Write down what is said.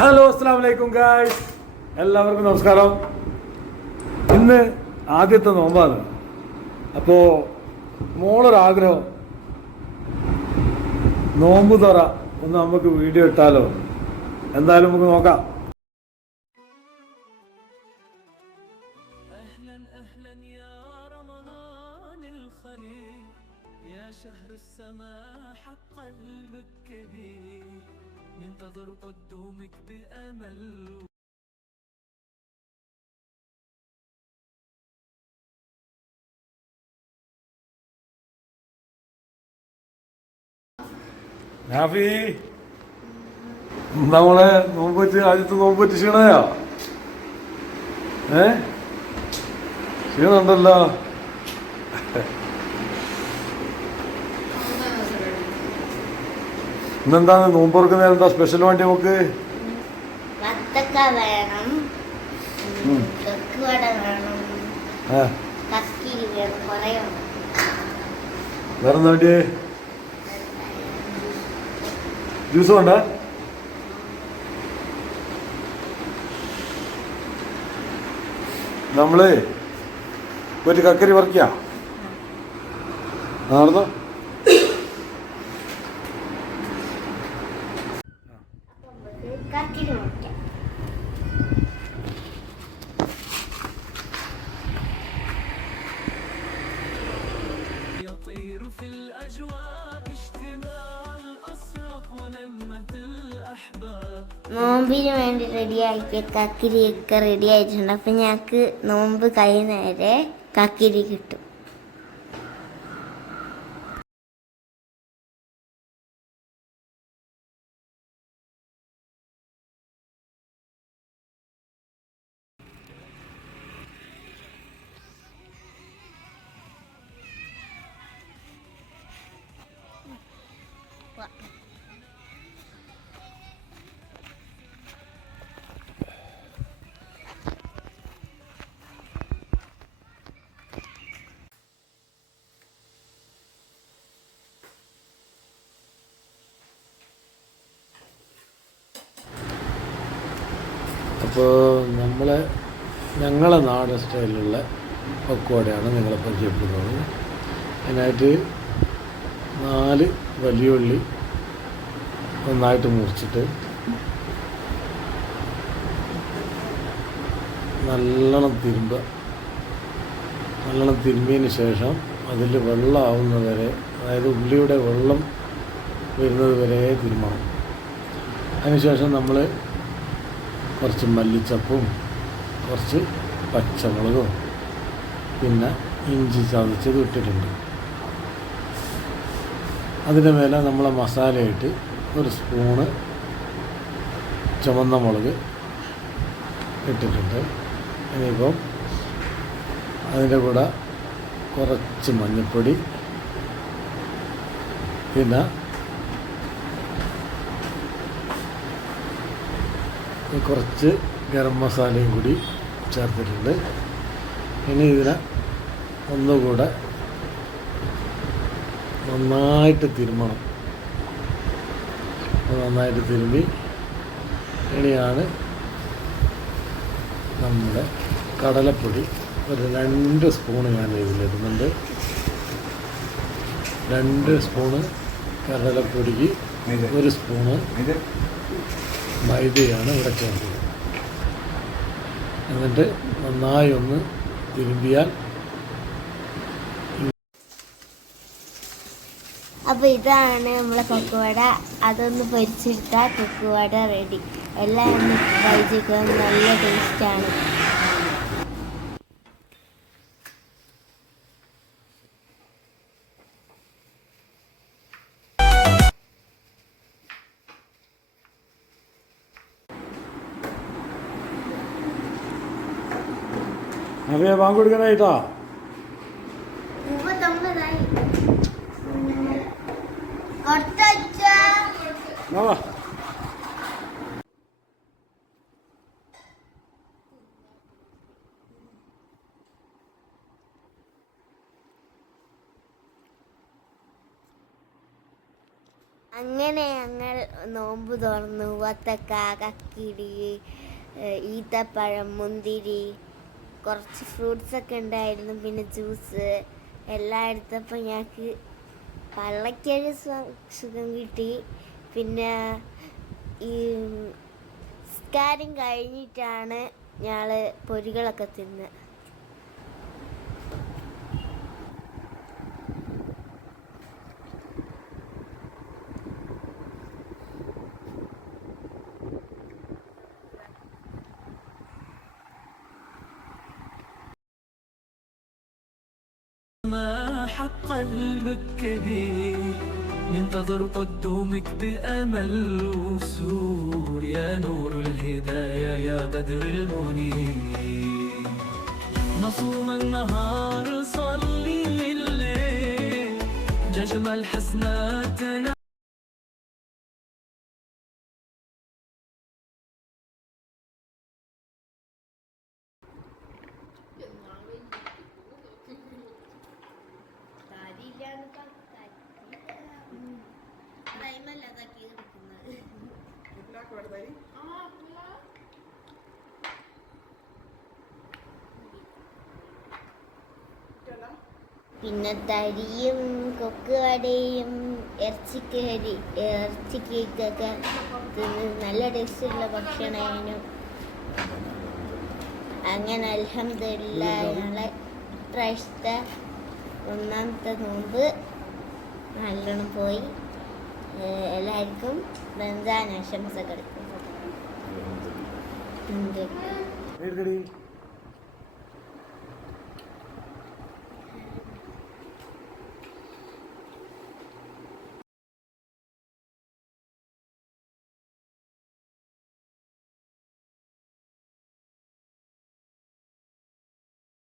Hello അസ്സാം വലൈക്കും guys എല്ലാവർക്കും നമസ്കാരം ഇന്ന് ആദ്യത്തെ നോമ്പാണ് അപ്പോൾ മോളൊരാഗ്രഹം നോമ്പ് തുറ ഒന്ന് നമുക്ക് വീഡിയോ ഇട്ടാലോ എന്തായാലും നമുക്ക് നോക്കാം أهلا أهلا يا رمضان الخليل يا شهر السماح قلبك كبير ننتظر قدومك بأمل നാഫി നമ്മളെ നോമ്പ് വെച്ച് ആദ്യത്തെ നോമ്പ് വെച്ച് ക്ഷീണയോ ഏ ക്ഷീണുണ്ടല്ലോ ഇന്നെന്താണ് നോമ്പ് തുറക്കുന്ന എന്താ സ്പെഷ്യൽ വേണ്ടി നമുക്ക്? വത്തക്ക വേണം. വേണം. വേറെ എന്താ വേണ്ടിയേ? ജ്യൂസ് വേണ്ട? നമ്മൾ ഒരു കക്കരി വർക്കിയാ നടന്നോ? നോമ്പിന് വേണ്ടി റെഡിയാക്കിയ കക്കിരിയൊക്കെ റെഡി ആയിട്ടുണ്ട് അപ്പം ഞങ്ങൾക്ക് നോമ്പ് കഴിയുന്നവരെ കക്കിരി കിട്ടും. അപ്പോൾ നമ്മളെ ഞങ്ങളെ നാടൻ സ്റ്റൈലിലുള്ള പക്വാടയാണ് നിങ്ങളെ പരിചയപ്പെടുന്നത്. അതിനായിട്ട് നാല് വലിയ ഉള്ളി നന്നായിട്ട് മുറിച്ചിട്ട് നല്ലോണം തിരുമ്പുക നല്ലോണം തിരുമ്പിയതിന് ശേഷം അതിൽ വെള്ളമാവുന്നത് വരെ അതായത് ഉള്ളിയുടെ വെള്ളം വരുന്നത് വരെ തിരുമണം. അതിനുശേഷം നമ്മൾ കുറച്ച് മല്ലിച്ചപ്പും കുറച്ച് പച്ചമുളകും പിന്നെ ഇഞ്ചി ചതച്ചത് ഇട്ടിട്ടുണ്ട്. അതിന്റെ മേലെ നമ്മൾ മസാലയിട്ട് ഒരു സ്പൂണ് ചുവന്ന മുളക് ഇട്ടിട്ടുണ്ട്. ഇനിയിപ്പം അതിന്റെ കൂടെ കുറച്ച് മഞ്ഞൾപ്പൊടി പിന്നെ കുറച്ച് ഗരം മസാലയും കൂടി ചേർത്തിട്ടുണ്ട്. ഇനി ഇതിനെ ഒന്നുകൂടെ നന്നായിട്ട് തിരുമണം. നന്നായിട്ട് തിരുമ്പി ഇനിയാണ് നമ്മുടെ കടലപ്പൊടി. ഒരു രണ്ട് സ്പൂണ് ഞാൻ ഇതിലിടുന്നുണ്ട്. രണ്ട് സ്പൂണ് കടലപ്പൊടിക്ക് ഒരു സ്പൂണ് മൈദയാണ് ഇവിടെ ചേർത്തത് എന്നിട്ട് നന്നായി ഒന്ന് തിരുമ്പിയാൽ അപ്പോൾ ഇതാണ് നമ്മളെ പക്കുവട അതൊന്ന് പൊരിച്ചെടുത്താൽ പക്കുവട റെഡി എല്ലാം നല്ല ടേസ്റ്റാണ് അവയെ കൊടുക്കാനായിട്ടാ? വാ. അങ്ങനെ ഞങ്ങൾ നോമ്പ് തുറന്നു. വത്തക്ക കക്കിടി ഈത്തപ്പഴം മുന്തിരി കുറച്ച് ഫ്രൂട്ട്സ് ഒക്കെ ഉണ്ടായിരുന്നു. പിന്നെ ജ്യൂസ് എല്ലാം എടുത്തപ്പോൾ ഞങ്ങൾക്ക് പള്ളയ്ക്കൊരു സുഖം കിട്ടി. പിന്നെ ഈ സ്കാരം കഴിഞ്ഞിട്ടാണ് ഞങ്ങൾ പൊരികളൊക്കെ തിന്ന്. قلبك كبير ينتظر قدومك بأمل وسور يا نور الهداية يا بدر المنير. نصوم النهار صلي الليل പിന്നെ തരിയും കൊക്കുകടയും ഇറച്ചിക്കരി ഇറച്ചി കേക്കൊക്കെ നല്ല ടേസ്റ്റുള്ള ഭക്ഷണമായിരുന്നു അങ്ങനെ അലഹമില്ല ഞങ്ങളെ ഇപ്രാവശ്യത്തെ ഒന്നാമത്തെ നോമ്പ് നല്ലോണം പോയി. എല്ലാവർക്കും റംസാൻ ആശംസകൾ